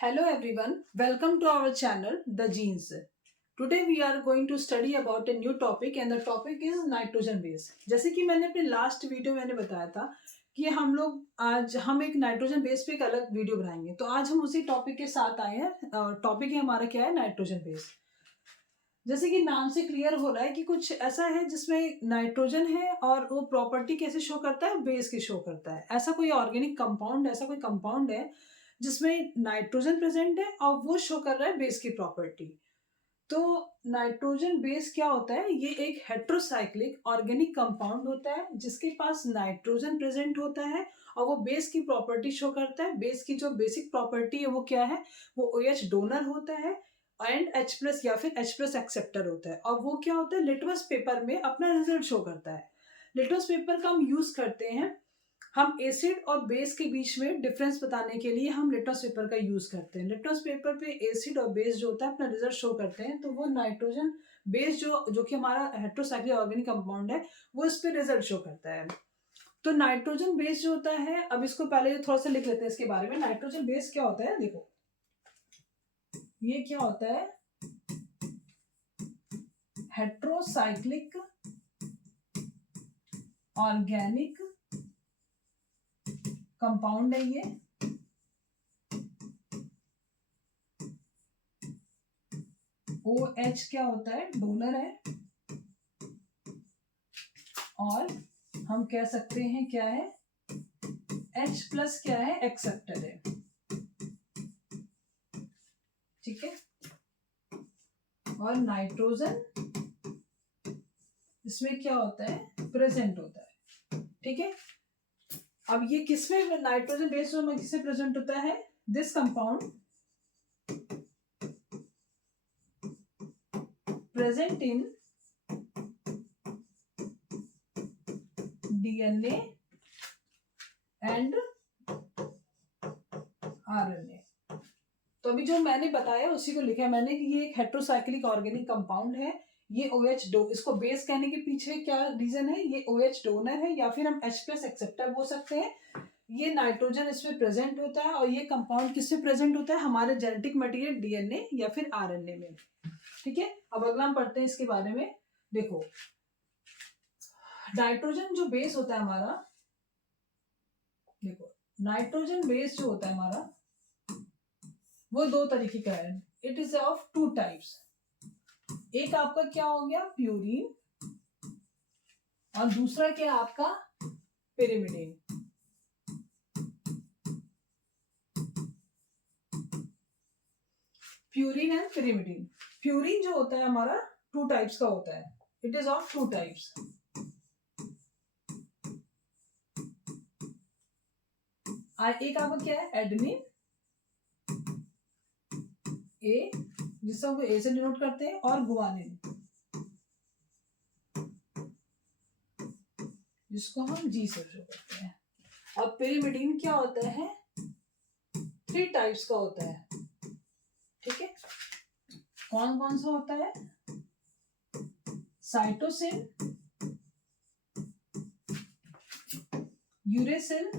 Hello everyone, welcome to our channel The Genes. Today we are going to study about a new topic and the topic is nitrogen base. जैसे कि मैंने अपने last video में बताया था कि हम एक नाइट्रोजन बेस पे एक अलग वीडियो बनाएंगे, तो आज हम उसी टॉपिक के साथ आए हैं। टॉपिक है हमारा क्या है, नाइट्रोजन बेस। जैसे कि नाम से क्लियर हो रहा है कि कुछ ऐसा है जिसमें नाइट्रोजन है और वो प्रॉपर्टी कैसे शो करता है, बेस की शो करता है। ऐसा कोई ऑर्गेनिक कंपाउंड, ऐसा कोई कंपाउंड है जिसमें नाइट्रोजन प्रेजेंट है और वो शो कर रहा है बेस की प्रॉपर्टी। तो नाइट्रोजन बेस क्या होता है, ये एक हेट्रोसाइक्लिक ऑर्गेनिक कंपाउंड होता है जिसके पास नाइट्रोजन प्रेजेंट होता है और वो बेस की प्रॉपर्टी शो करता है। बेस की जो बेसिक प्रॉपर्टी है वो क्या है, वो OH डोनर होता है एंड H+ या फिर H+ एक्सेप्टर होता है। और वो क्या होता है, लिटमस पेपर में अपना रिजल्ट शो करता है। लिटमस पेपर का हम यूज करते हैं, हम एसिड और बेस के बीच में डिफरेंस बताने के लिए हम लिटमस पेपर का यूज करते हैं। लिटमस पेपर पे एसिड और बेस जो होता है अपना रिजल्ट शो करते हैं, तो वो नाइट्रोजन बेस जो कि हमारा हेट्रोसाइक्लिक ऑर्गेनिक कंपाउंड है, वो इस पे रिजल्ट शो करता है। तो नाइट्रोजन बेस जो होता है, अब इसको पहले थोड़ा सा लिख लेते हैं इसके बारे में। नाइट्रोजन बेस क्या होता है, देखो ये क्या होता है, हेट्रोसाइक्लिक ऑर्गेनिक कंपाउंड है ये। OH क्या होता है, डोनर है, और हम कह सकते हैं क्या है, H+ क्या है, एक्सेप्टर है। ठीक है, और नाइट्रोजन इसमें क्या होता है, प्रेजेंट होता है। ठीक है, अब ये किसमें नाइट्रोजन बेस में किससे प्रेजेंट होता है, this compound present in DNA and RNA। तो अभी जो मैंने बताया उसी को लिखा है मैंने कि ये एक हेट्रोसाइक्लिक ऑर्गेनिक कंपाउंड है। ये OH इसको बेस कहने के पीछे क्या रीजन है, ये OH डोनर है या फिर हम H+ एक्सेप्टर बोल सकते हैं। ये नाइट्रोजन इसमें प्रेजेंट होता है और ये कंपाउंड किससे प्रेजेंट होता है, हमारे जेनेटिक मटेरियल DNA या फिर RNA में। ठीक है, अब अगला हम पढ़ते हैं इसके बारे में। देखो, नाइट्रोजन जो बेस होता है हमारा, देखो नाइट्रोजन बेस जो होता है हमारा वो दो तरीके का है। It is of two types. एक आपका क्या हो गया, प्यूरीन, और दूसरा क्या है आपका, pyrimidine. Purine and pyrimidine. Purine जो होता है हमारा टू टाइप्स का होता है। It is of two types. एक आपका क्या है, एडेनिन, ए जिससे हम ए से डिनोट करते हैं, और गुआनिन जिसको हम जी से शो करते हैं। और पिरिमिडीन क्या होता है, 3 टाइप्स का होता है। ठीक है, कौन कौन सा होता है, साइटोसिन, यूरेसिल,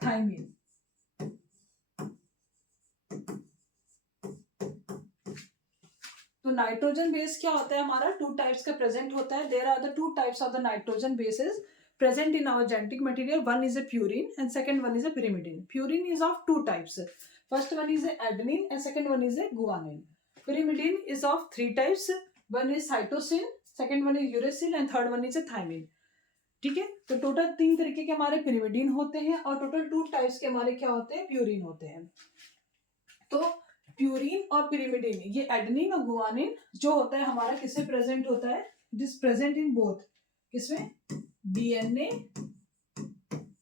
थाइमिन। तो नाइट्रोजन बेस क्या होता है हमारा, 2 टाइप्स का प्रेजेंट होता है। There are the 2 types of the nitrogen bases present in our genetic material. One is a purine and second one is a pyrimidine. Purine is of 2 types. First one is a adenine and second one is a guanine. Pyrimidine is of 3 types. One is cytosine, second one is uracil and third one is a thymine. ठीक है, तो total 3 तरीके के हमारे pyrimidine होते हैं और total 2 types के हमारे क्या होते हैं, प्यूरिन होते हैं। तो प्यूरिन और पिरिमिडीन, ये एडेनिन और गुआनिन जो होता है हमारा किससे प्रेजेंट होता है, it is present in both, किसमें, DNA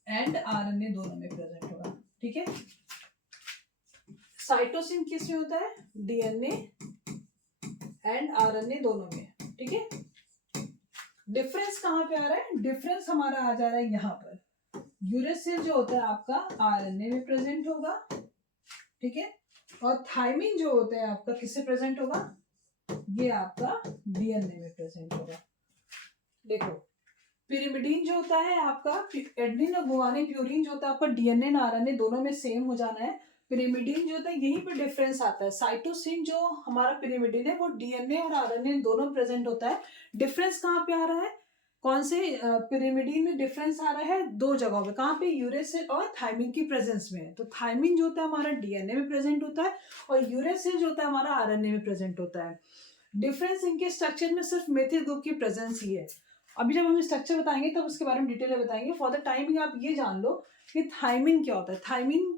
एंड RNA दोनों में प्रेजेंट होगा। ठीक है, साइटोसिन किस में होता है, DNA एंड RNA दोनों में। ठीक है, डिफरेंस कहां पे आ रहा है, डिफरेंस हमारा आ जा रहा है यहां पर। यूरेसिल जो होता है आपका RNA में प्रेजेंट होगा। ठीक है, और थाइमिन जो होता है आपका किससे प्रेजेंट होगा, ये आपका DNA में प्रेजेंट होगा। देखो पिरिमिडीन जो होता है आपका, एडेनिन और गुआनिन, प्यूरिन जो होता है आपका डीएनए और आरएनए दोनों में सेम हो जाना है। पिरिमिडीन जो होता है यहीं पे डिफरेंस आता है। साइटोसिन जो हमारा पिरिमिडीन है वो डीएनए और आरएनए दोनों प्रेजेंट होता है। डिफरेंस कहाँ पे आ रहा है, कौन से पिरिमिडीन में डिफरेंस आ रहा है, दो जगहों पे। कहाँ पे, यूरेसिल और थायमिन की प्रेजेंस में। तो थायमिन जो होता है हमारा डीएनए में प्रेजेंट होता है और यूरेसिल जो होता है हमारा आरएनए में प्रेजेंट होता है। डिफरेंस इनके स्ट्रक्चर में सिर्फ मेथिल ग्रुप की प्रेजेंस ही है। अभी जब हम स्ट्रक्चर बताएंगे तब उसके बारे में डिटेल में बताएंगे। फॉर द टाइमिंग आप ये जान लो कि थायमिन क्या होता है। थायमिन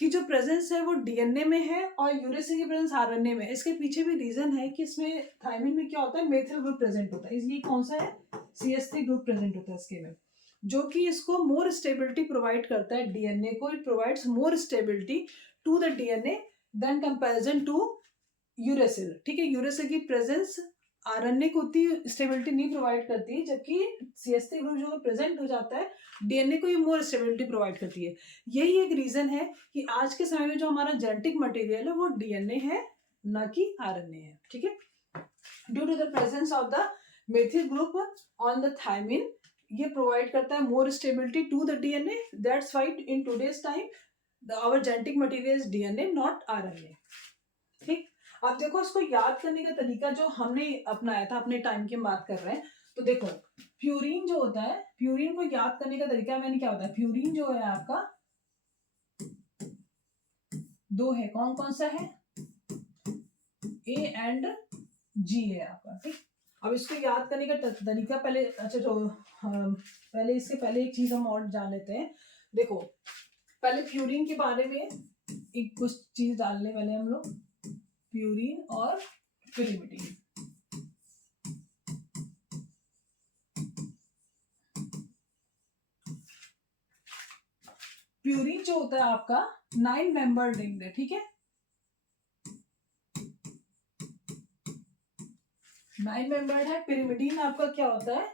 की जो प्रेजेंस है वो डीएनए में है और यूरेसिल की प्रेजेंस आरएनए में। इसके पीछे भी रीजन है कि इसमें थायमिन में क्या होता है, मेथिल ग्रुप प्रेजेंट होता है। इसलिए कौन सा है, CH3 ग्रुप प्रेजेंट होता है इसके में, जो कि इसको मोर स्टेबिलिटी प्रोवाइड करता है डीएनए को। It provides more stability to the DNA then comparison to uracil. ठीक है, यूरेसिल की प्रेजेंस आरएनए को उतनी स्टेबिलिटी नहीं प्रोवाइड करती, जबकि CH3 ग्रुप जो प्रेजेंट हो जाता है डीएनए को ये मोर स्टेबिलिटी प्रोवाइड करती है। यही एक रीजन है कि आज के समय में जो हमारा जेनेटिक मटेरियल है वो डीएनए है, ना कि आरएनए है। ठीक है, due to the presence of the methyl group on the thymine, ये प्रोवाइड करता है more stability to the DNA. That's why in today's time our genetic material is DNA not RNA. ठीक, अब देखो इसको याद करने का तरीका जो हमने अपनाया था, अपने टाइम की बात कर रहे हैं। तो देखो प्यूरिन जो होता है, प्यूरिन को याद करने का तरीका मैंने क्या होता है, प्यूरिन जो है आपका दो है, कौन कौन सा है, A एंड G है आपका। ठीक, अब इसको याद करने का तरीका पहले, अच्छा तो पहले इससे पहले एक चीज हम और जान लेते हैं। देखो पहले प्यूरिन के बारे में एक कुछ चीज डालने वाले हम लोग, प्यूरिन और पिरिमिडीन। प्यूरिन जो होता है आपका 9 मेंबर रिंग है। ठीक है, 9 मेंबर्ड है। पिरिमिडीन आपका क्या होता है,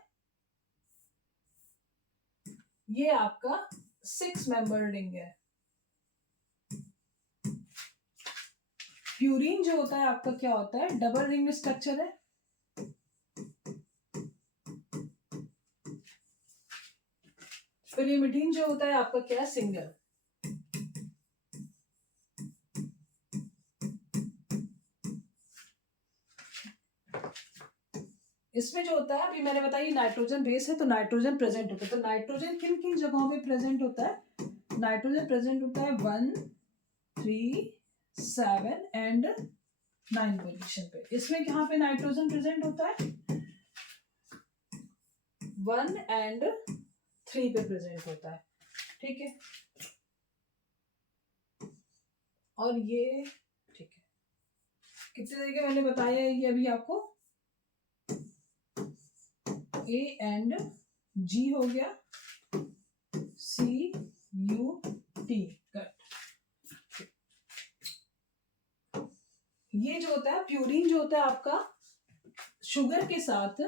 ये आपका 6 मेंबर रिंग है। प्यूरिन जो होता है आपका क्या होता है, डबल रिंग स्ट्रक्चर है। पिरिमिडीन जो होता है आपका क्या है, सिंगल। इसमें जो होता है, अभी मैंने बताया नाइट्रोजन बेस है तो नाइट्रोजन प्रेजेंट होता है। तो नाइट्रोजन किन किन जगहों पे प्रेजेंट होता है, नाइट्रोजन प्रेजेंट होता है 1, 3, 7 एंड 9 पोजीशन पे। इसमें कहाँ पे नाइट्रोजन प्रेजेंट होता है, 1 एंड 3 पे प्रेजेंट होता है। ठीक है, और ये ठीक है, कितने तरीके मैंने बताया है ये अभी आपको, A एंड G हो गया, CUT कट। ये जो होता है प्यूरिन जो होता है आपका शुगर के साथ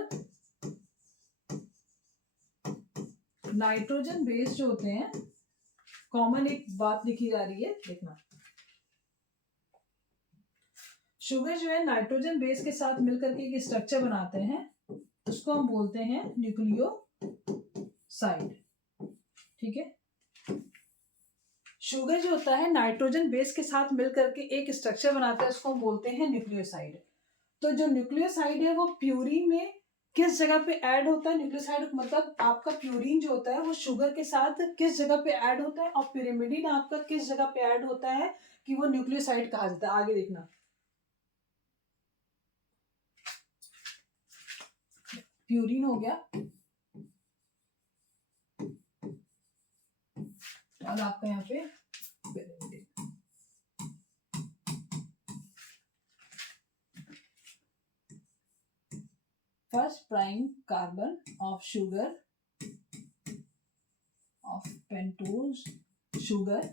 नाइट्रोजन बेस जो होते हैं, कॉमन एक बात लिखी जा रही है देखना, शुगर जो है नाइट्रोजन बेस के साथ मिलकर के एक स्ट्रक्चर बनाते हैं, उसको हम बोलते हैं न्यूक्लियोसाइड। ठीक है, शुगर जो होता है नाइट्रोजन बेस के साथ मिलकर के एक स्ट्रक्चर बनाता है, उसको हम बोलते हैं न्यूक्लियोसाइड। तो जो न्यूक्लियोसाइड है वो प्यूरिन में किस जगह पे ऐड होता है, न्यूक्लियोसाइड मतलब आपका प्यूरिन जो होता है वो शुगर के साथ किस जगह पे ऐड होता है, और पिरिमिडीन आपका किस जगह पे ऐड होता है कि वो न्यूक्लियोसाइड कहा जाता है। आगे देखना, प्यूरिन हो गया और आपका यहाँ पे pyrimidine. First prime carbon of sugar of pentose sugar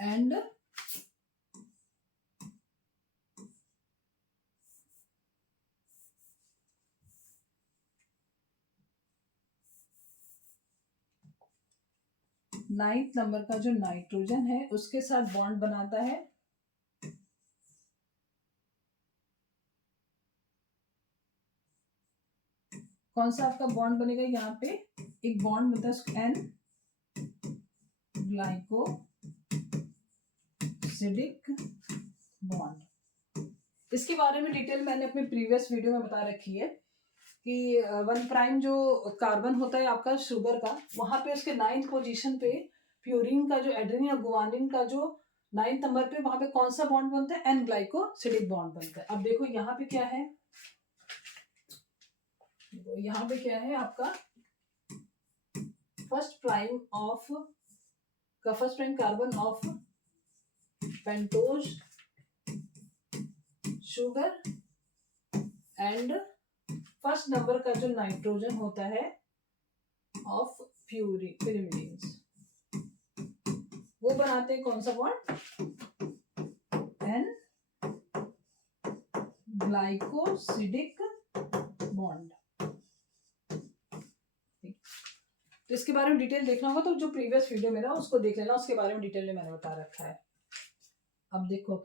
and ninth number का जो नाइट्रोजन है उसके साथ बॉन्ड बनाता है कौन सा आपका बॉन्ड बनेगा, यहाँ पे एक बॉन्ड बनता है एन ग्लाइकोसिडिक बॉन्ड। इसके बारे में डिटेल मैंने अपने प्रीवियस वीडियो में बता रखी है कि 1 प्राइम जो कार्बन होता है आपका शुगर का, वहां पे उसके 9th पोजीशन पे प्यूरिन का जो एड्रेनिन और गुआनिन का जो 9th नंबर पे, वहां पे कौन सा बॉन्ड बनता है, एन ग्लाइकोसिडिक बॉन्ड बनता है। अब देखो यहाँ पे क्या है, यहाँ पे क्या है आपका first prime carbon of pentose sugar and first number का जो नाइट्रोजन होता है ऑफ pyrimidines, वो बनाते हैं कौन सा बॉन्ड, एन ग्लाइकोसिडिक बॉन्ड। तो इसके बारे में डिटेल देखना होगा तो जो प्रीवियस वीडियो मेरा उसको देख लेना, उसके बारे में डिटेल में मैंने बता रखा है। अब देखो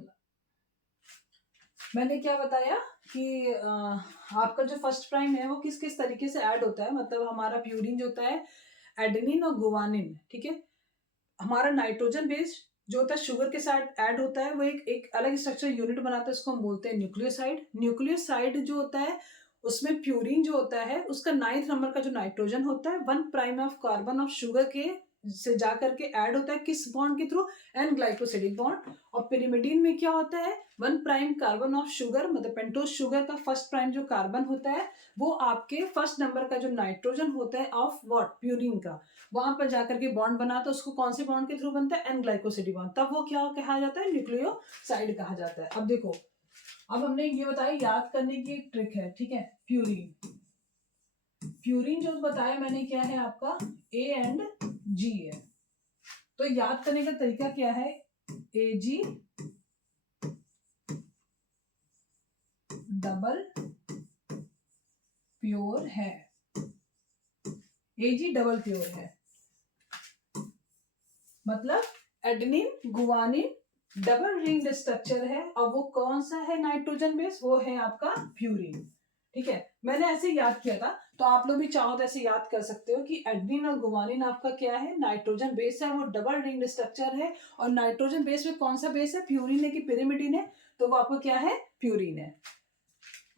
मैंने क्या बताया कि आपका जो फर्स्ट प्राइम है वो किस किस तरीके से ऐड होता है, मतलब हमारा प्यूरिन जो होता है एडेनिन और गुआनिन, ठीक है। हमारा नाइट्रोजन बेस जो होता है शुगर के साथ ऐड होता है, वो एक अलग स्ट्रक्चर यूनिट बनाता है, उसको हम बोलते हैं न्यूक्लियोसाइड। न्यूक्लियोसाइड जो होता है उसमें प्यूरिन जो होता है उसका 9th नंबर का जो नाइट्रोजन होता है 1 prime of carbon of sugar के से जा करके ऐड होता है किस बॉन्ड के थ्रू, एन ग्लाइकोसिडिक बॉन्ड। और पिरिमिडीन में क्या होता है, 1 प्राइम कार्बन ऑफ शुगर मतलब पेंटोज शुगर का फर्स्ट प्राइम जो कार्बन होता है वो आपके फर्स्ट नंबर का जो नाइट्रोजन होता है ऑफ व्हाट, प्यूरिन का, वहां पर जाकर के बॉन्ड बनाता है, उसको कौन से बॉन्ड के थ्रू बनता है, एन ग्लाइकोसिडिक बॉन्ड, तब वो क्या कहा जाता है, न्यूक्लियोसाइड कहा जाता है। अब देखो, अब हमने ये बताया याद करने की एक ट्रिक है, ठीक है। प्यूरिन जो बताया मैंने क्या है आपका ए एंड जी है, तो याद करने का तरीका क्या है, ए जी डबल प्योर है, ए जी डबल प्योर है, मतलब adenine guanine double ring structure है, और वो कौन सा है नाइट्रोजन बेस, वो है आपका प्यूरिन, ठीक है। मैंने ऐसे याद किया था, तो आप लोग भी चाहो तो ऐसे याद कर सकते हो कि एडेनिन और गुआनिन आपका क्या है, नाइट्रोजन बेस है, वो डबल रिंग स्ट्रक्चर है, और नाइट्रोजन बेस में कौन सा बेस है, प्यूरिन है कि पिरिमिडिन है, तो वो आपको क्या है, प्यूरिन है।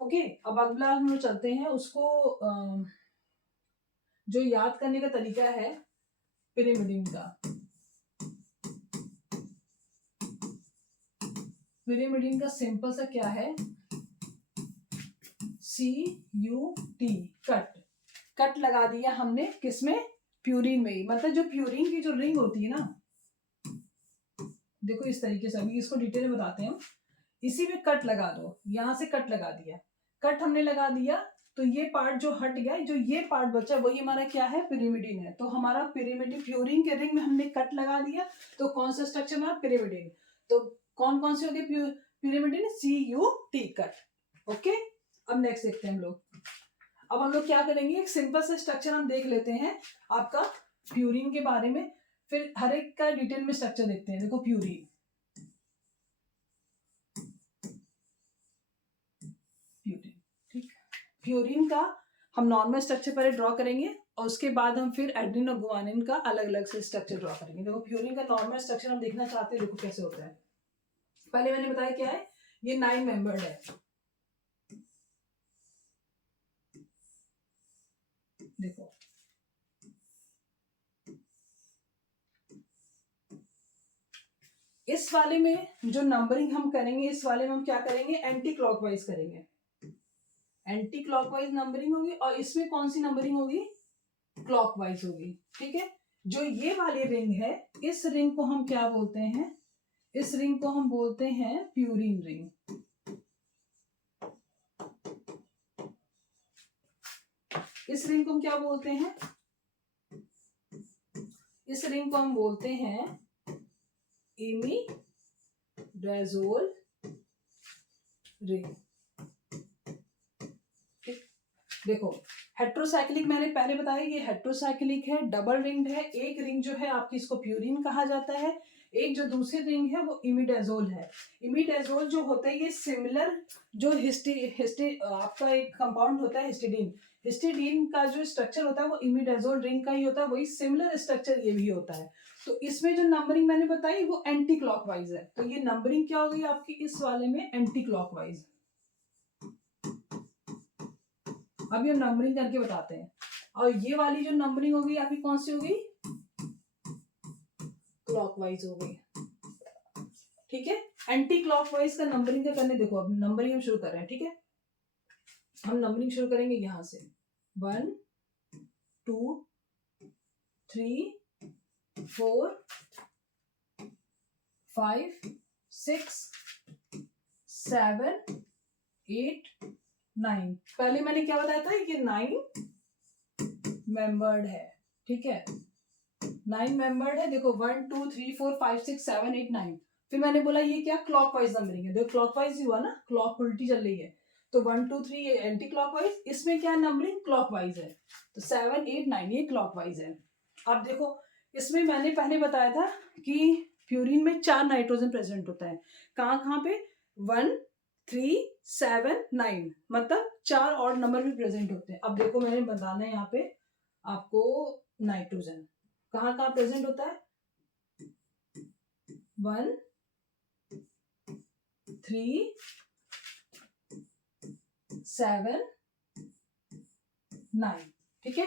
ओके, अब अगला हम लोग चलते हैं उसको जो याद करने का तरीका है पिरिमिडिन का। पिरिमिडिन का सिंपल सा क्या है, CUT, कट लगा दिया हमने किसमें, प्यूरिन में ही, मतलब जो प्यूरिन की जो रिंग होती है ना, देखो इस तरीके से, अभी इसको डिटेल में बताते हैं, इसी में कट लगा दो, यहां से कट लगा दिया, कट हमने लगा दिया तो ये पार्ट जो हट गया, जो ये पार्ट बचा वही हमारा क्या है, पिरिमिडिन है। तो हमारा पिरिमिडिन, प्यूरिन के रिंग में हमने कट लगा दिया, तो कौन सा स्ट्रक्चर में, पिरिमिडिन। तो कौन कौन से हो गए पिरिमिडिन, CUT कट। ओके, अब नेक्स्ट देखते हैं हम लोग। अब हम लोग क्या करेंगे, एक सिंपल से स्ट्रक्चर हम देख लेते हैं आपका प्यूरिन के बारे में, फिर हर एक का डिटेल में स्ट्रक्चर देखते हैं। देखो प्यूरिन ठीक, प्यूरिन का हम नॉर्मल स्ट्रक्चर पहले ड्रॉ करेंगे और उसके बाद हम फिर एडेनिन और गुआनिन का अलग अलग से स्ट्रक्चर ड्रॉ करेंगे। देखो प्यूरिन का नॉर्मल स्ट्रक्चर हम देखना चाहते हैं, देखो कैसे होता है। पहले मैंने बताया क्या है, ये 9 मेंबर्ड है, देखो इस वाले में जो नंबरिंग हम करेंगे, इस वाले में हम क्या करेंगे, एंटी क्लॉकवाइज करेंगे, एंटी क्लॉकवाइज नंबरिंग होगी, और इसमें कौन सी नंबरिंग होगी, क्लॉकवाइज होगी, ठीक है। जो ये वाली रिंग है, इस रिंग को हम क्या बोलते हैं, इस रिंग को हम बोलते हैं प्यूरिन रिंग। इस रिंग को हम क्या बोलते हैं, इस रिंग को हम बोलते हैं इमिडाजोल रिंग। देखो हेट्रोसाइक्लिक मैंने पहले बताया, ये हेट्रोसाइक्लिक है, डबल रिंग्ड है। एक रिंग जो है आपकी, इसको प्यूरिन कहा जाता है, एक जो दूसरी रिंग है वो इमिडाजोल है। इमिडाजोल जो होता है ये सिमिलर जो आपका एक कंपाउंड होता है हिस्टिडीन, हिस्टिडीन का जो स्ट्रक्चर होता है वो इमिडाजोल रिंग का ही होता है, वही सिमिलर स्ट्रक्चर ये भी होता है। तो इसमें जो नंबरिंग मैंने बताई वो एंटी क्लॉकवाइज है, तो ये नंबरिंग क्या होगी आपकी इस वाले में, एंटी क्लॉकवाइज। अभी हम नंबरिंग करके बताते हैं। और ये वाली जो नंबरिंग होगी आपकी कौन सी होगी, क्लॉकवाइज हो गई। ठीक है, एंटी क्लॉकवाइज का नंबरिंग का करने, देखो अब नंबरिंग हम शुरू कर रहे हैं। ठीक है, हम नंबरिंग शुरू करेंगे यहां से 1 2 3 4 5 6 7 8 9। पहले मैंने क्या बताया था, ये 9 मेंबर्ड है। ठीक है, 9 मेंबर्ड है। देखो 1 2 3 4 5 6 7 8 9। फिर मैंने बोला ये क्या, क्लॉकवाइज नंबरिंग है। देखो क्लॉकवाइज ही हुआ ना, क्लॉक उल्टी चल रही है, तो 1 2 3 ये एंटी क्लॉकवाइज, इसमें क्या नंबरिंग क्लॉकवाइज है, तो 7 8 9 ये क्लॉकवाइज है। अब देखो इसमें मैंने पहले बताया था कि प्यूरिन में 4 नाइट्रोजन प्रेजेंट होता है। कहाँ कहाँ पे, 1 3 7 9, मतलब 4 और नंबर भी प्रेजेंट होते हैं। अब देखो मैंने बताना है यहाँ पे आपको, नाइट्रोजन कहाँ कहाँ प्रेजेंट होता है, 1 3 7 9। ठीक है,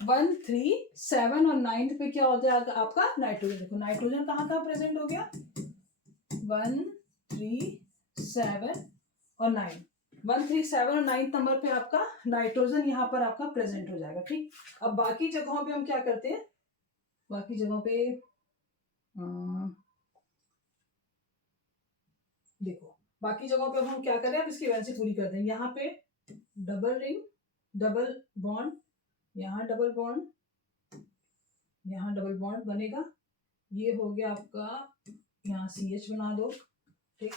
1 3 7 और 9 पे क्या होता है आपका नाइट्रोजन। देखो नाइट्रोजन कहाँ कहाँ प्रेजेंट हो गया, 1 3 7 और 9। 1 3 7 और 9 नंबर पे आपका नाइट्रोजन यहाँ पर आपका प्रेजेंट हो जाएगा। ठीक, अब बाकी जगहों पे हम क्या करते हैं, बाकी जगहों पे देखो बाकी जगहों पे हम क्या करें, अब इसकी वैल्यू पूरी कर दें। यहाँ पे डबल रिंग, डबल बॉन्ड, यहाँ डबल बॉन्ड, यहाँ डबल बॉन्ड बनेगा। ये हो गया आपका, यहाँ CH बना दो। ठीक,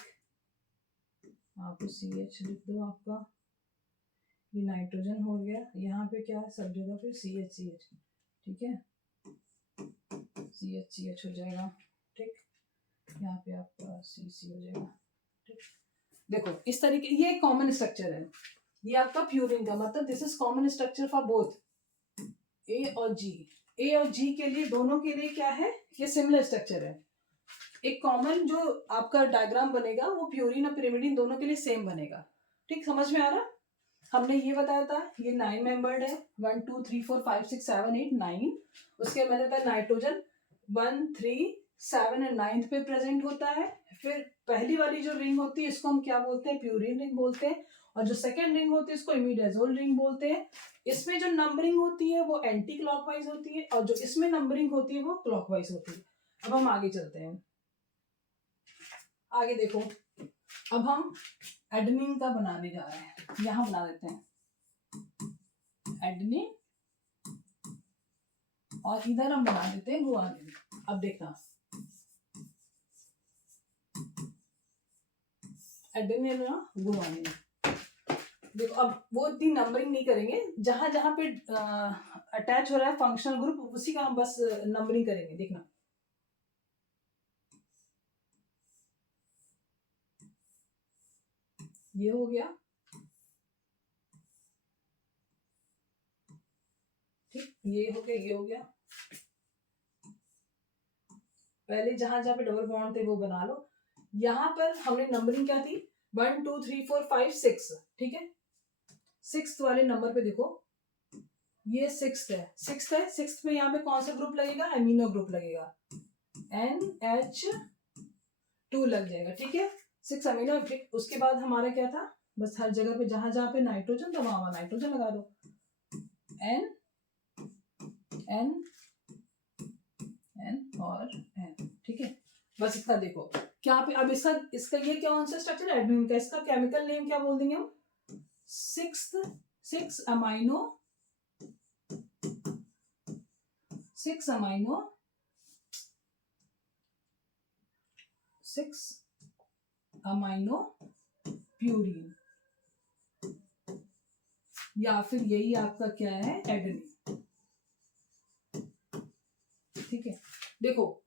आपको CH लिख दो आपका, ये नाइट्रोजन हो गया। यहाँ पे क्या है, सब जगह पे CH। ठीक है, CH हो जाएगा। ठीक, यहाँ पे आपका CC हो जाएगा। ठीक, देखो इस तरीके, ये कॉमन स्ट्रक्चर है, ये आपका प्यूरिन का, मतलब this is common structure for both A और जी। ए और जी के लिए, दोनों के लिए क्या है, ये सिमिलर स्ट्रक्चर है। एक कॉमन जो आपका डायग्राम बनेगा वो प्यूरिन और पिरिमिडिन दोनों के लिए सेम बनेगा। ठीक, समझ में आ रहा, हमने ये बताया था ये 9 मेंबर्ड है, 1 2 3 4 5 6 7 8 9। उसके मैंने बताया नाइट्रोजन 1 3 7 और 9 पे प्रेजेंट होता है। फिर पहली वाली जो रिंग होती है इसको हम क्या बोलते हैं, प्यूरिन रिंग बोलते हैं, और जो सेकंड रिंग होती है इसको इमिडाजोल रिंग बोलते हैं। इसमें जो नंबरिंग होती है वो एंटी क्लॉकवाइज होती है, और जो इसमें नंबरिंग होती है वो क्लॉकवाइज होती है। अब हम आगे चलते हैं, आगे देखो, अब हम एडेनिन का बनाने जा रहे हैं। यहां बना देते हैं एडेनिन, और इधर हम बना देते हैं गुआनिन। अब देखना, एडेनिन ना गुआनिन, देखो अब वो इतनी नंबरिंग नहीं करेंगे, जहां जहां पे अटैच हो रहा है फंक्शनल ग्रुप उसी का हम बस नंबरिंग करेंगे। देखना ये हो गया। ठीक, ये हो गया, ये हो गया। पहले जहां जहां पे डबल बॉन्ड थे वो बना लो। यहां पर हमने नंबरिंग क्या थी, 1 2 3 4 5 6। ठीक है, 6th वाले नंबर पे देखो, ये 6th है, 6th है। 6th में यहाँ पे कौन सा ग्रुप लगेगा, एमिनो ग्रुप लगेगा, NH2 लग जाएगा। ठीक है, 6 अमीनो। ठीक, उसके बाद हमारा क्या था, बस हर जगह पे जहां जहां पे नाइट्रोजन था वहां नाइट्रोजन लगा दो, N N N और N। ठीक है, बस इतना देखो क्या पे। अब इसका इसका ये क्या कौन सा स्ट्रक्चर है, एडमिन का। इसका केमिकल नेम क्या बोल देंगे हम, 6 अमाइनो 6 अमाइनो 6 अमाइनो प्यूरिन, या फिर यही आपका क्या है, एडेनिन। ठीक है, देखो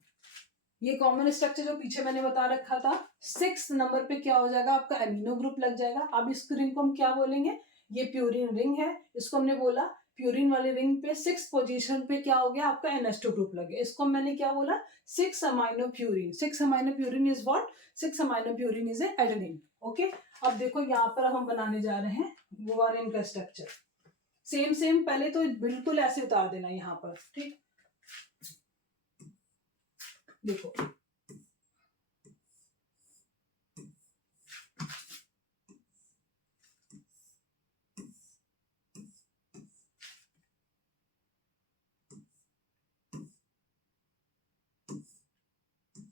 ये कॉमन स्ट्रक्चर जो पीछे मैंने बता रखा था, 6th नंबर पे क्या हो जाएगा आपका एमिनो ग्रुप लग जाएगा। अब इस रिंग को हम क्या बोलेंगे, ये प्यूरिन रिंग है, इसको हमने बोला प्यूरिन वाली रिंग पे 6 पोजीशन पे क्या हो गया आपका NH2 ग्रुप लगे, इसको मैंने क्या बोला 6 amino purine. 6 amino purine is what, 6 amino purine is adenine. Okay, अब देखो यहाँ पर हम बनाने जा रहे हैं गुवानिन का स्ट्रक्चर। सेम पहले तो बिल्कुल ऐसे उतार देना यहाँ पर, ठीक। देखो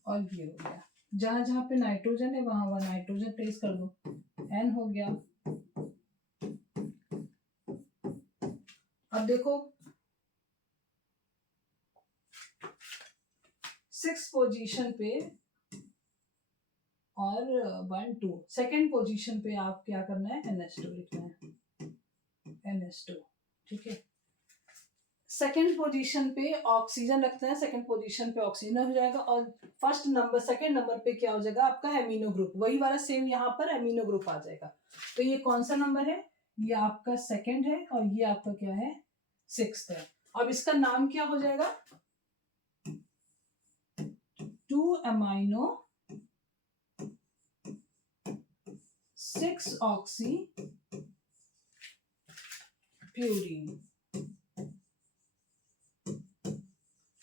और ये हो गया, जहां जहां पे नाइट्रोजन है वहां वहां नाइट्रोजन प्लेस कर दो, N हो गया। अब देखो 6 पोजीशन पे और 1 2 सेकेंड पोजीशन पे आप क्या करना है, NH2 लिखना है, NH2, ठीक है। सेकेंड पोजीशन पे ऑक्सीजन रखते हैं, सेकेंड पोजीशन पे ऑक्सीजन हो जाएगा, और फर्स्ट नंबर सेकेंड नंबर पे क्या हो जाएगा आपका एमिनो ग्रुप, वही वाला सेम यहाँ पर एमिनो ग्रुप आ जाएगा। तो ये कौन सा नंबर है, ये आपका सेकेंड है और ये आपका क्या है 6th है। अब इसका नाम क्या हो जाएगा 2 अमाइनो 6 ऑक्सी प्यूरिन,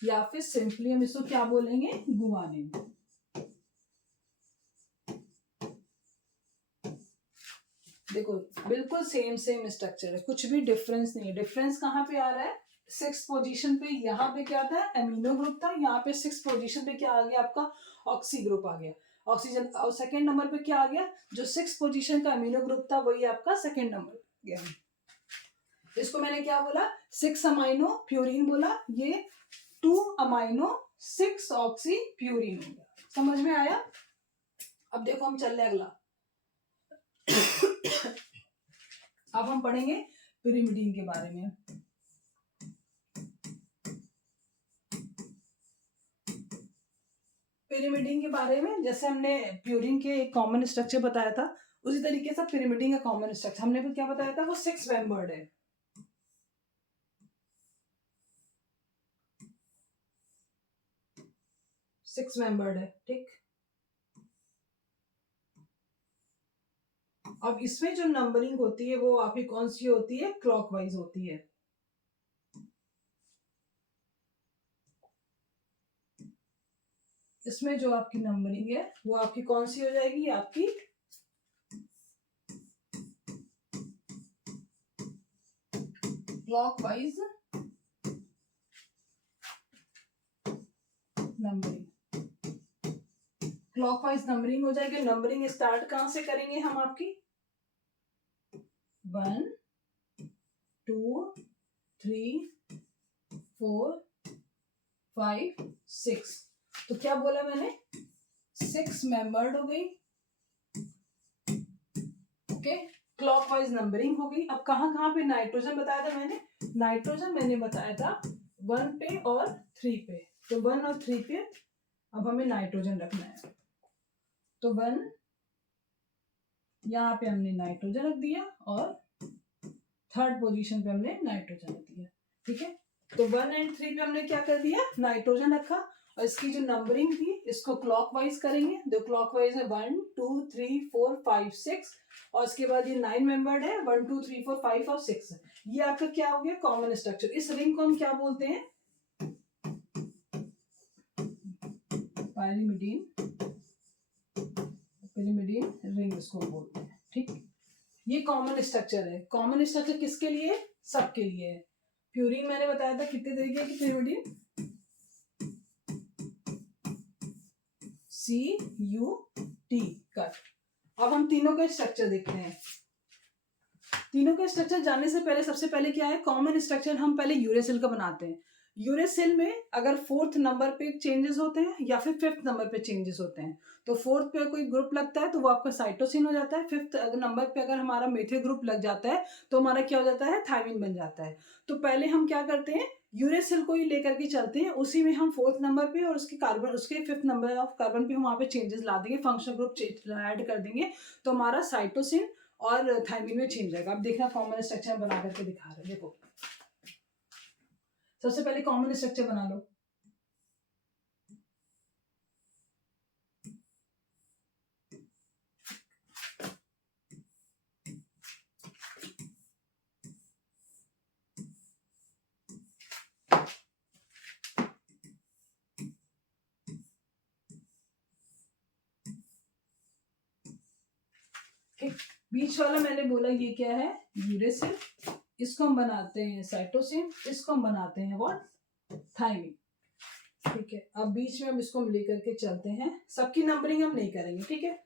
या फिर सिंपली हम इसको क्या बोलेंगे गुआनिन। देखो बिल्कुल सेम स्ट्रक्चर है, कुछ भी डिफरेंस नहीं है। डिफरेंस कहाँ पे आ रहा है, 6 पोजीशन पे यहाँ पे क्या था एमिनो ग्रुप था, यहाँ पे 6 पोजीशन पे क्या आ गया आपका ऑक्सी ग्रुप आ गया, ऑक्सीजन। और सेकेंड नंबर पे क्या आ गया, जो 6 पोजीशन का एमिनो ग्रुप था वही आपका सेकेंड नंबर गया। इसको मैंने क्या बोला 6 अमाइनो प्यूरिन बोला, ये 2 अमाइनो 6 ऑक्सी प्यूरिन हो गया। समझ में आया। अब देखो हम चल रहे अगला अब हम पढ़ेंगे पिरिमिडीन के बारे में। पिरिमिडीन के बारे में जैसे हमने प्यूरिन के एक कॉमन स्ट्रक्चर बताया था, उसी तरीके से पिरिमिडीन का कॉमन स्ट्रक्चर हमने भी क्या बताया था, वो 6 मेंबर्ड है। 6 मेंबर्ड है, ठीक। अब इसमें जो नंबरिंग होती है वो आपकी कौन सी होती है, क्लॉकवाइज होती है। इसमें जो आपकी नंबरिंग है वो आपकी कौन सी हो जाएगी, आपकी क्लॉकवाइज नंबरिंग। क्लॉकवाइज नंबरिंग हो जाएगी। नंबरिंग स्टार्ट कहां से करेंगे हम, आपकी 1 2 3 4 5 6। तो क्या बोला मैंने 6 मेंबर्ड हो गई, ओके। क्लॉकवाइज नंबरिंग हो गई। अब कहाँ कहाँ पे नाइट्रोजन बताया था मैंने, नाइट्रोजन मैंने बताया था 1 पे और 3 पे। तो 1 और 3 पे अब हमें नाइट्रोजन रखना है। तो 1 यहाँ पे हमने नाइट्रोजन रख दिया और थर्ड पोजीशन पे हमने नाइट्रोजन रख दिया, ठीक है। तो 1 और 3 पे हमने क्या कर दिया, नाइट्रोजन रखा, और इसकी जो नंबरिंग थी इसको क्लॉकवाइज करेंगे। दो क्लॉकवाइज है 1 2 3 4 5 6, और उसके बाद ये 9 मेंबर्ड है 1 2 3 4 5 और 6। ये आपका क्या हो गया कॉमन स्ट्रक्चर। इस रिंग को हम क्या बोलते हैं, पायरिमिडीन, पिरिमिडीन रिंग इसको बोलते हैं, ठीक। ये कॉमन स्ट्रक्चर है। कॉमन स्ट्रक्चर किसके लिए, सबके लिए है। प्यूरिन मैंने बताया था कितने तरीके की, पिरिमिडीन CUT कट। अब हम तीनों का स्ट्रक्चर देखते हैं। तीनों का स्ट्रक्चर जानने से पहले सबसे पहले क्या है, कॉमन स्ट्रक्चर हम पहले यूरेसिल का बनाते हैं। यूरेसिल में अगर 4th नंबर पे चेंजेस होते हैं या फिर 5th नंबर पे चेंजेस होते हैं, तो 4th पे कोई ग्रुप लगता है तो वो आपका साइटोसिन हो जाता है। 5th नंबर पे अगर हमारा मेथिल ग्रुप लग जाता है तो हमारा क्या हो जाता है, थायमिन बन जाता है। तो पहले हम क्या करते हैं, यूरेसिल को ही लेकर के चलते हैं, उसी में हम 4th नंबर पे और उसके कार्बन, उसके 5th नंबर ऑफ कार्बन पे हम वहाँ पे चेंजेस ला देंगे, फंक्शनल ग्रुप ऐड कर देंगे। तो हमारा साइटोसिन और थायमिन में चेंज आएगा। अब देखना कॉमन स्ट्रक्चर बना करके दिखा रहे हैं। देखो सबसे पहले कॉमन स्ट्रक्चर बना लो। बीच वाला मैंने बोला ये क्या है, यूरेसिल। इसको हम बनाते हैं साइटोसिन, इसको हम बनाते हैं व्हाट, थायमिन। ठीक है, अब बीच में हम इसको लेकर के चलते हैं। सबकी नंबरिंग हम नहीं करेंगे, ठीक है।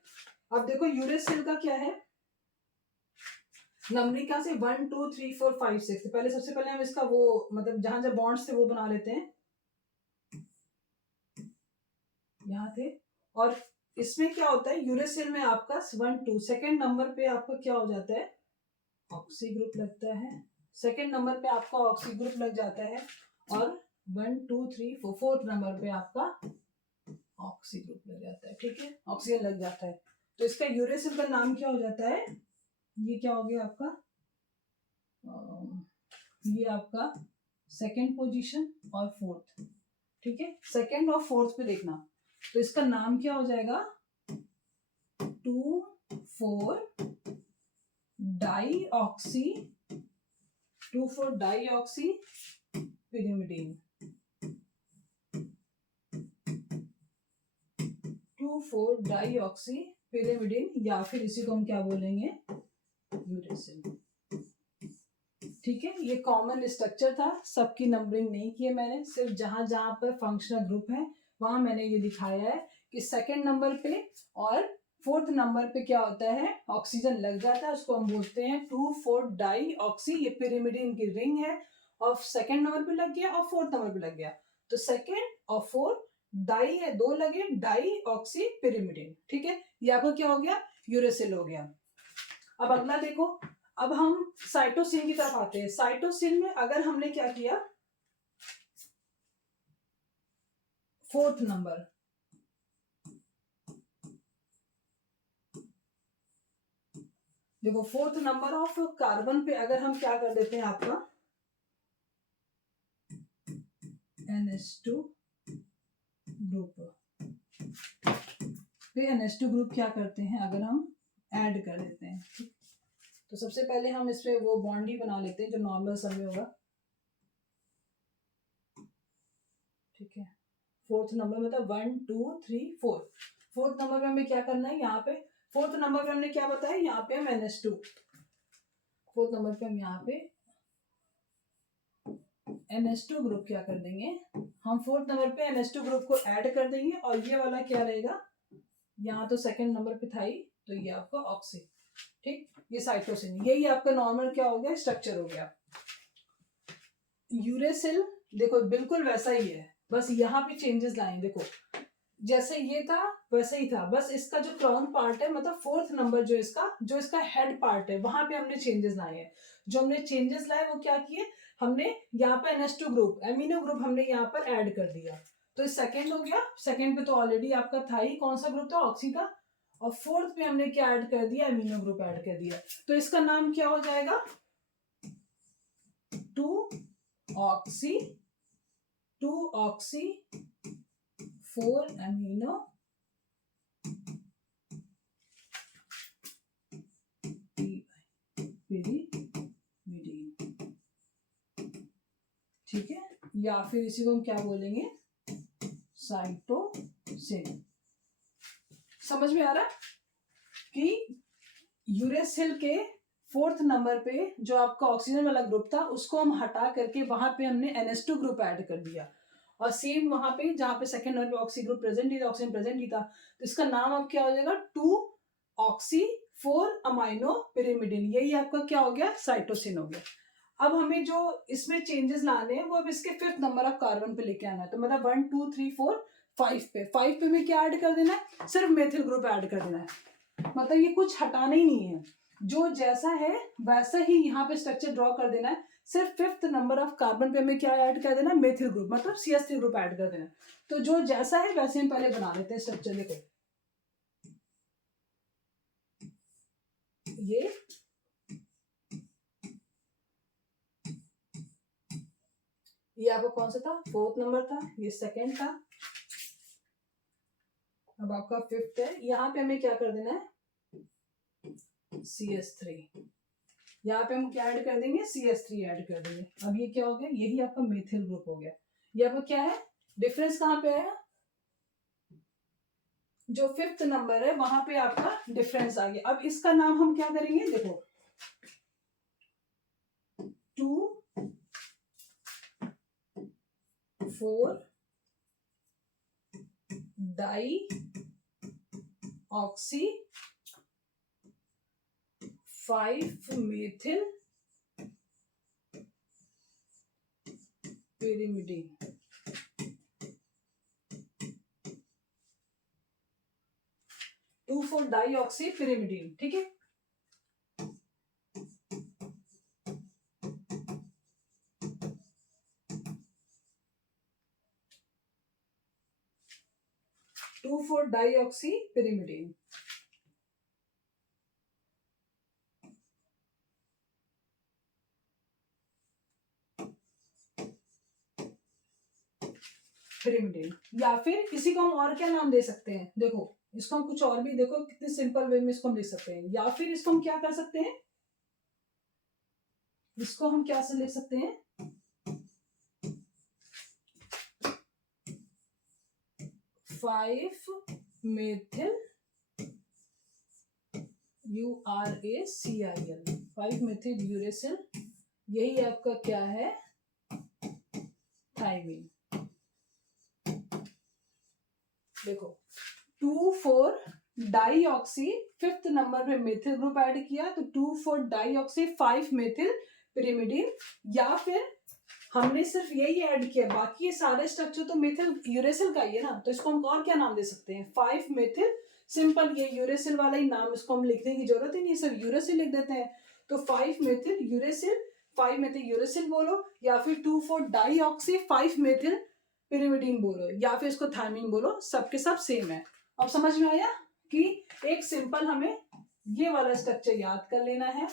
अब देखो यूरेसिल का क्या है, नंबरिंग कहाँ से 1 2 3 4 5 6। पहले सबसे पहले हम इसका वो मतलब जहां जहां बॉन्ड्स थे वो बना लेते हैं, यहाँ थे। और इसमें क्या होता है, यूरेसिल में आपका 1 2 सेकेंड नंबर पे आपका क्या हो जाता है, ऑक्सी ग्रुप लगता है। सेकेंड नंबर पे आपका ऑक्सी ग्रुप लग जाता है। और 1 2 3 4 फोर्थ नंबर पे आपका ऑक्सी ग्रुप लग जाता है, ठीक है, ऑक्सीजन लग जाता है। तो इसका यूरेसिल का नाम क्या हो जाता है, ये क्या हो गया आपका, ये आपका सेकेंड पोजीशन और फोर्थ, ठीक है। सेकेंड और फोर्थ पे देखना, तो इसका नाम क्या हो जाएगा, 2 4 deoxy, 2 4 deoxy pyrimidine, 2 4 deoxy pyrimidine, या फिर इसी को हम क्या बोलेंगे, यूरेसिल। ठीक है, ये कॉमन स्ट्रक्चर था, सबकी नंबरिंग नहीं की है मैंने, सिर्फ जहां जहां पर फंक्शनल ग्रुप है वहां मैंने ये दिखाया है कि सेकंड नंबर पे और फोर्थ नंबर पे क्या होता है, ऑक्सीजन लग जाता है, उसको हम बोलते हैं 2 4 डाईऑक्सी। ये pyrimidine की रिंग है, और सेकंड नंबर पे लग गया और फोर्थ नंबर पे लग गया, तो सेकंड और फोर्थ डाई है, दो लगे, डाईऑक्सी pyrimidine, ठीक है। ये आपका क्या हो गया, यूरेसिल हो गया। अब अगला देखो, अब हम साइटोसिन की तरफ आते हैं। साइटोसिन में अगर हमने क्या किया, फोर्थ नंबर, देखो फोर्थ नंबर ऑफ कार्बन पे अगर हम क्या कर देते हैं, आपका NH2 ग्रुप पे NH2 ग्रुप क्या करते हैं, अगर हम ऐड कर देते हैं, तो सबसे पहले हम इस पे वो बॉन्ड ही बना लेते हैं जो नॉर्मल समय होगा, ठीक है। फोर्थ नंबर मतलब 1 2 3 4, फोर्थ नंबर पे हमें क्या करना है, यहाँ पे फोर्थ नंबर पे हमने क्या बताया, यहाँ पे हम NH2, फोर्थ नंबर पे हम यहाँ पे NH2 ग्रुप क्या कर देंगे, हम फोर्थ नंबर पे NH2 ग्रुप को ऐड कर देंगे, और ये वाला क्या रहेगा, यहाँ तो सेकंड नंबर पे था ही, तो ये आपका ऑक्सी, ठीक। ये साइटोसिन, यही आपका नॉर्मल क्या हो गया, स्ट्रक्चर हो गया। यूरेसिल देखो बिल्कुल वैसा ही है, बस यहाँ पे चेंजेस लाए, देखो जैसे ये था वैसे ही था, बस इसका जो क्राउन पार्ट है, मतलब फोर्थ नंबर जो इसका हेड पार्ट है, वहां पे हमने चेंजेस लाए हैं। जो हमने चेंजेस लाए वो क्या किए, हमने यहाँ पे NH2 ग्रुप, एमिनो ग्रुप हमने यहाँ पर ऐड कर दिया, तो सेकेंड हो गया। सेकेंड पे तो ऑलरेडी आपका था ही, कौन सा ग्रुप था, ऑक्सी था, और फोर्थ पे हमने क्या ऐड कर दिया, एमिनो ग्रुप ऐड कर दिया, तो इसका नाम क्या हो जाएगा, 2 ऑक्सी 4 एमिनो pyrimidine, ठीक है। या फिर इसी को हम क्या बोलेंगे, साइटोसिन। समझ में आ रहा कि यूरेसिल के फोर्थ नंबर पे जो आपका ऑक्सीजन वाला ग्रुप था उसको हम हटा करके वहां पे हमने NH2 ग्रुप ऐड कर दिया, और सेम वहां पे जहां पे सेकंड नंबर पे ऑक्सी ग्रुप प्रेजेंट ही था, ऑक्सीजन प्रेजेंट ही था, तो इसका नाम अब क्या हो जाएगा, 2 ऑक्सी 4 अमाइनो pyrimidine। यही आपका क्या हो गया, साइटोसिन हो गया। अब हमें जो इसमें चेंजेस लाने हैं वो अब इसके फिफ्थ नंबर ऑफ कार्बन पे लेके आना है, तो मतलब 1 2 3 4 5 पे, 5 पे में क्या ऐड कर देना है, सिर्फ मेथिल ग्रुप ऐड कर देना है, मतलब ये कुछ हटाना ही नहीं है, जो जैसा है वैसा ही यहाँ पे स्ट्रक्चर ड्रॉ कर देना है। सिर्फ फिफ्थ नंबर ऑफ कार्बन पे हमें क्या ऐड कर देना है, मेथिल ग्रुप, मतलब CH3 ग्रुप ऐड कर देना है। तो जो जैसा है वैसे हम पहले बना लेते हैं स्ट्रक्चर। देखो ये आपका कौन सा था, 4th नंबर था, ये 2nd था, अब आपका 5th है। यहाँ पे हमें क्या कर देना है, CH3, यहाँ पे हम क्या ऐड कर देंगे, CH3 ऐड कर देंगे। अब ये क्या हो गया, यही आपका मेथिल ग्रुप हो गया। ये आपका क्या है, डिफरेंस कहाँ पे आया, जो 5th नंबर है वहां पे आपका डिफरेंस आ गया। अब इसका नाम हम क्या करेंगे, देखो 2,4-डाई-ऑक्सी 5-मेथिल pyrimidine। 2,4-डाई-ऑक्सी pyrimidine, ठीक है। Two four dioxy pyrimidine। pyrimidine, या फिर किसी को हम और क्या नाम दे सकते हैं, देखो इसको हम कुछ और भी, देखो कितने सिंपल वे में इसको हम लिख सकते हैं। या फिर इसको हम क्या कर सकते हैं, इसको हम क्या से लिख सकते हैं, 5-मेथिल URACIL, 5-मेथिल यूरेसिल, यही आपका क्या है, थायमिन। देखो 2,4-डाईऑक्सी, 5th नंबर पे मेथिल ग्रुप ऐड किया तो 2,4-डाईऑक्सी 5-मेथिल pyrimidine। या फिर हमने सिर्फ यही ऐड किया, बाकी ये सारे स्ट्रक्चर तो मेथिल यूरेसिल का ही है ना, तो इसको हम और क्या नाम दे सकते हैं, 5-मेथिल, सिंपल ये यूरेसिल वाला ही नाम, इसको हम लिखने की जरूरत ही नहीं, सिर्फ यूरेसिल लिख देते हैं। तो 5-मेथिल यूरेसिल, 5-मेथिल यूरेसिल बोलो, या फिर 2,4-डाईऑक्सी 5-मेथिल pyrimidine बोलो, या फिर इसको थायमिन बोलो, सबके सब सेम है। अब समझ में आया कि एक सिंपल हमें ये वाला स्ट्रक्चर याद कर लेना है।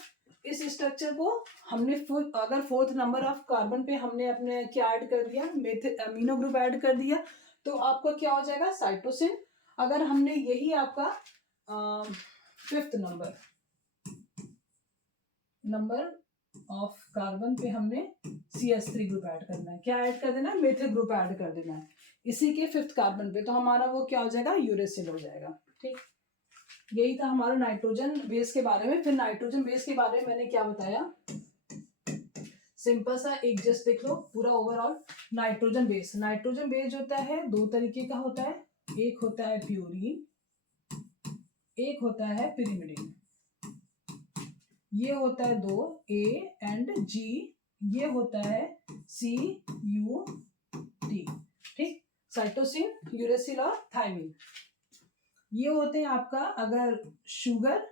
इस स्ट्रक्चर को हमने अगर 4th नंबर ऑफ कार्बन पे हमने अपने क्या ऐड कर दिया, मेथिल अमीनो ग्रुप ऐड कर दिया, तो आपका क्या हो जाएगा, साइटोसिन। अगर हमने यही आपका 5th नंबर ऑफ कार्बन पे हमने CH3 ग्रुप ऐड करना है, क्या ऐड कर देना है, मेथिल ग्रुप ऐड कर देना है इसी के 5th कार्बन पे, तो हमारा वो क्या हो जाएगा, यूरेसिल हो जाएगा। ठीक, यही था हमारा नाइट्रोजन बेस के बारे में। फिर नाइट्रोजन बेस के बारे में मैंने क्या बताया, सिंपल सा एक जस्ट देख लो पूरा overall. Nitrogen base, nitrogen base होता है 2 तरीके का होता है, एक होता है प्यूरिन, एक होता है pyrimidine। ये होता है 2 A and G, ये होता है CUT। ठीक, साइटोसिन, यूरेसिल और थायमिन, ये होते हैं आपका अगर शुगर,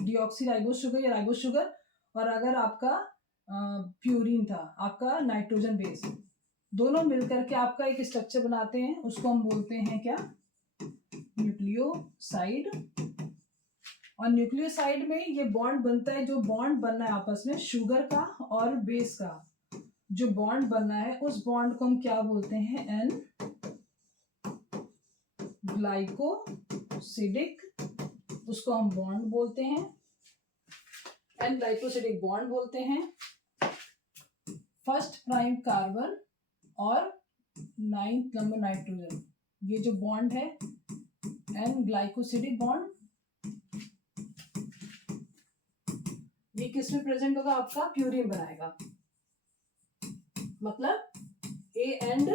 डिऑक्सीराइबोस शुगर या राइबोस शुगर, और अगर आपका प्यूरिन था आपका नाइट्रोजन बेस, दोनों मिलकर के आपका एक स्ट्रक्चर बनाते हैं, उसको हम बोलते हैं क्या, न्यूक्लियोसाइड। और न्यूक्लियोसाइड में ये बॉन्ड बनता है, जो बॉन्ड बनना है आपस में शुगर का और बेस का, जो बॉन्ड बनना है उस बॉन्ड को हम क्या बोलते हैं, एन ग्लाइकोसिडिक, उसको हम बॉन्ड बोलते हैं, एन ग्लाइकोसिडिक बॉन्ड बोलते हैं। फर्स्ट प्राइम कार्बन और 9th नंबर नाइट्रोजन, ये जो बॉन्ड है एन ग्लाइकोसिडिक बॉन्ड, ये किस में प्रेजेंट होगा, आपका प्यूरिन बनाएगा, मतलब A एंड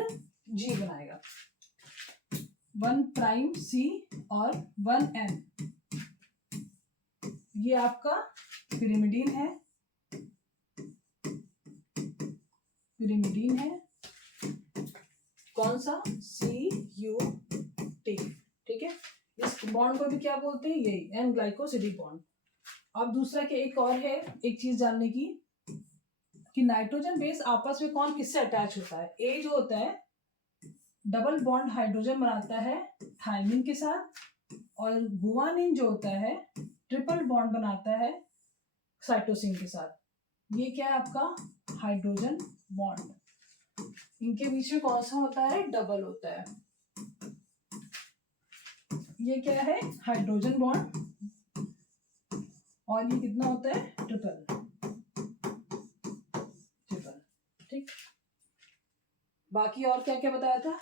G बनाएगा, 1 प्राइम C और 1 N, ये आपका pyrimidine है, pyrimidine है, कौन सा, CUT। ठीक है, इस बॉन्ड को भी क्या बोलते हैं, यही एन ग्लाइकोसिडिक बॉन्ड। अब दूसरा क्या, एक और है एक चीज जानने की कि नाइट्रोजन बेस आपस में कौन किससे अटैच होता है। ए जो होता है डबल बॉन्ड हाइड्रोजन बनाता है थायमिन के साथ, और गुआनिन जो होता है ट्रिपल बॉन्ड बनाता है साइटोसिन के साथ। ये क्या है आपका हाइड्रोजन बॉन्ड, इनके बीच में कौन सा होता है, डबल होता है। ये क्या है हाइड्रोजन बॉन्ड, और ये कितना होता है, ट्रिपल ट्रिपल। ठीक, बाकी और क्या क्या बताया था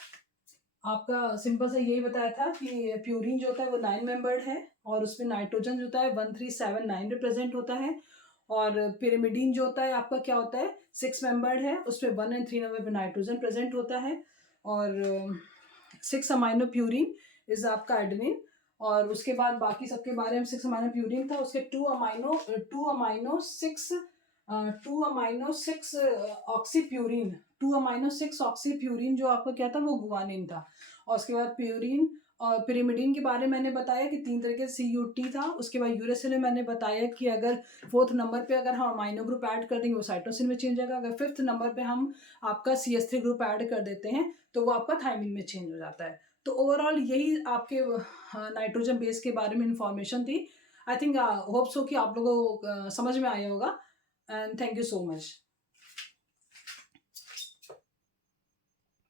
आपका, सिंपल से यही बताया था कि प्यूरिन जो होता है वो 9 मेंबर्ड है, और उसमें नाइट्रोजन जो होता है 1379 रिप्रेजेंट होता है, और पिरिमिडीन जो होता है आपका क्या होता है 6 मेंबर्ड है, उसमें 1 और 3 नंबर पे नाइट्रोजन प्रेजेंट होता है, और 6 अमाइनो प्यूरिन इज आपका एडेनिन, और उसके बाद बाकी सबके बारे में 6 अमाइनो प्यूरिन था, उसके 2 अमाइनो 6 ऑक्सीप्यूरिन, 2 अमाइनो 6 ऑक्सीप्यूरिन जो आपका क्या था वो गुआनिन था, और उसके बाद प्यूरिन और पिरिमिडीन के बारे में मैंने बताया कि 3 तरीके से CUT था। उसके बाद यूरेसिल में मैंने बताया कि अगर 4th नंबर पे अगर हम अमाइनो ग्रुप ऐड कर देंगे वो साइटोसिन में चेंज होगा, अगर 5th नंबर पे हम आपका CS3 ग्रुप ऐड कर देते हैं तो वो आपका थायमिन में चेंज हो जाता है। तो ओवरऑल यही आपके नाइट्रोजन बेस के बारे में इंफॉर्मेशन थी। आई थिंक होप सो कि आप लोगों को समझ में आया होगा, and thank you so much.